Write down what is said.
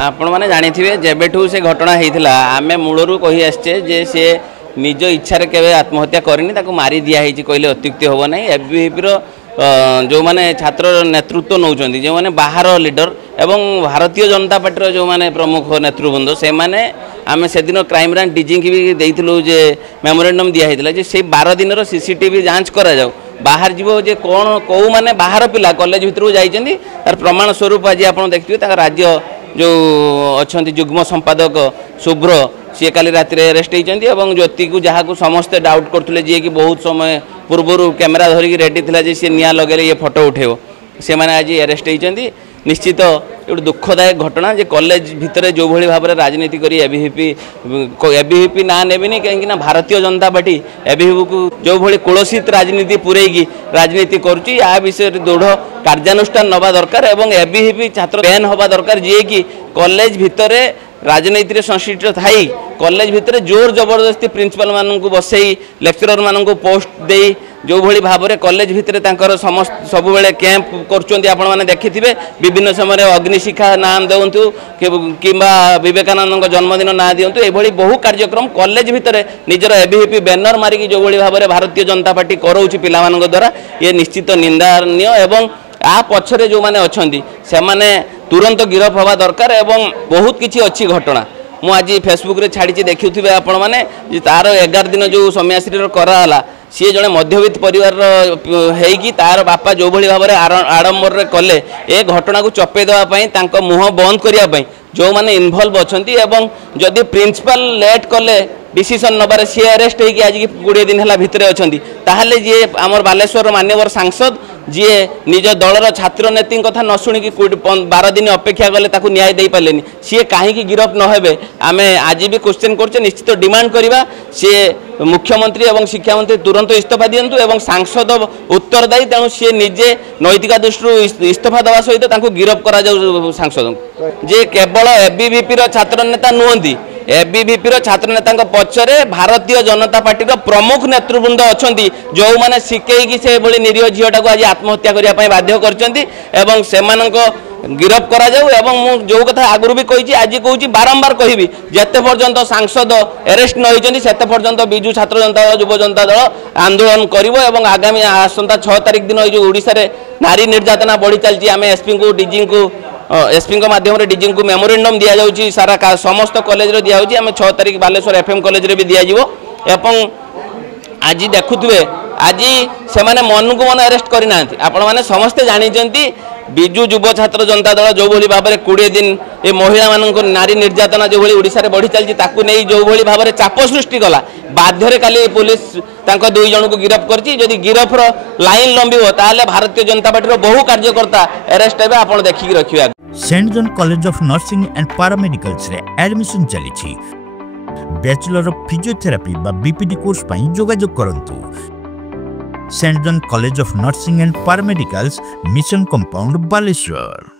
आपण मैंने जानी थे जेबेठू से घटना होता आम मूलरू कही आसचे जे से निज इच्छार के आत्महत्या करनी मारी दिखाई कहले अत्युक्ति हम ना एबीवीपी जो मैंने छात्र नेतृत्व नौ जो मैंने बाहर लीडर एवं भारतीय जनता पार्टी जो मैंने प्रमुख नेतृवृंद से मैंने आम से दिन क्राइम ब्रांच डीजी की भी देलु जे मेमोरेंडम दिखाई जे से 12 दिन सीसीटीवी जांच करा जाऊ बाहर जीव जे कौन कौ मैंने बाहर पिला कॉलेज भितर जाइए तार प्रमाण स्वरूप आज आप देखिए राज्य जो अच्छा जुग्म संपादक शुभ्र सी काली राति अरेस्ट होती ज्योति को जहाँ को समस्ते डाउट करते जी कि बहुत समय पूर्वर कैमेरा धरिकी रेडी था जी सी निआ लगे ये फोटो उठेब से मैंने आज अरेस्ट होती निश्चित गोटे दुखदायक घटना जे कॉलेज भितर जो भाई भाव में राजनीति करी एबीवीपी ना नेबिनी कहीं भारतीय जनता पार्टी एबीवीपी को जो भाई कुलसित राजनीति पूरेगी राजनीति करुच्ची या विषय दृढ़ कार्यानुष्ठान नवा दरकार एवं एबीवीपी छात्र बैन हवा दरकार जी कि कॉलेज भितर राजनीति संश्लिष्ट थाई कॉलेज भितर जोर जबरदस्ती प्रिंसिपल मानक बसई लेक्चरर मानक पोस्ट दे जो भली भाव में कॉलेज भितर समस्त सब बेले कैंप कर देखिथे विभिन्न समय अग्निशिखा नाम दिंतु कि विवेकानंद जन्मदिन ना दिंतु ये बहु कार्यक्रम कॉलेज भितर निजर एबीवीपी बैनर मारिकी जो भली भाव में भारतीय जनता पार्टी कराऊँच पिला द्वारा ये निश्चित निंदनीय एवं आ पछरे जो माने अछंती से माने तुरंत गिरफ हवा दरकार एवं बहुत किसी अच्छी घटना मु आज फेसबुक रे छाड़ी देखुवे आपण मैंने तार 11 दिन जो समयाश्री कराला सी जड़े मध्यवित्त परिवार होगी तार बापा जो भाई भाव में आडंबर कले ए घटना को चपे देवाई मुह बंद करने जो मैंने इनवल्व अच्छा जदि प्रिंसिपल लेट कले डिसीजन नबार सी अरेस्ट होगी आज 20 दिन है भितर अच्छा ताहले जी आमर बालेश्वर मान्यवर सांसद जी निज दलर छात्र नेती कथा न शुणिकी 12 दिन अपेक्षा कले न्याय दे पारे सी कहीं गिरफ नहे आम आज भी क्वेश्चन कर निश्चित डिमांड करवा सी मुख्यमंत्री और शिक्षा मंत्री तुरंत इस्तीफा दिंतु एवं सांसद उत्तरदायी तेणु सी निजे नैतिक दृष्टि इस्तीफा देवा सहित गिरफ करा सांसद जे केवल एबीवीपी छात्र नेता नुहति एबीवीपी छात्र नेता पछरे भारतीय जनता पार्टी प्रमुख नेतृवृंद अच्छा जो मैंने शिखेकी से भाई निरीह झीटा को आज आत्महत्या करने बाध्य कर गिरफ करा जाऊ एवं मु जो कथा आगुरी भी कही आज कहूँ बारंबार कहबी जिते पर्यंत सांसद अरेस्ट न होती से पर्यंत विजु छात्र जनता दल युव जनता दल आंदोलन कर आगामी आसंता 6 तारिख दिन जो ओडिशा रे नारी निर्यातना बढ़ी चलती आम एसपी को डीजी को एसपी माध्यम डीजी को मेमोरेंडम दि जाऊँगी सारा समस्त कॉलेज रे दिया आम 6 तारिख बालेश्वर एफएम कॉलेज रे भी दिज्व एवं आज देखुए आज से मन को मन अरेस्ट करना आपण मैंने समस्ते जानी विजु युव छात्र जनता दल जो भाई भाव में 20 दिन ये महिला मानक नारी निर्यातना जो भाई ओडिशा रे बढ़ी चलती नहीं जो भाई भाव में चाप सृष्टि कला बाध्य काली पुलिस 2 जन को गिरफ करछि जदि गिरफ्र लाइन लंबिबो ताले भारतीय जनता पार्टी बहु कार्यकर्ता अरेस्ट हेबे आपण देखि रखिया। Saint John College of Nursing and Paramedicals रे एडमिशन चली बैचलर ऑफ फिजियोथेरापी बा बीपीडी कोर्स पई जोगाजोग करंतु। Saint John College of Nursing and Paramedicals mission compound Baleshwar.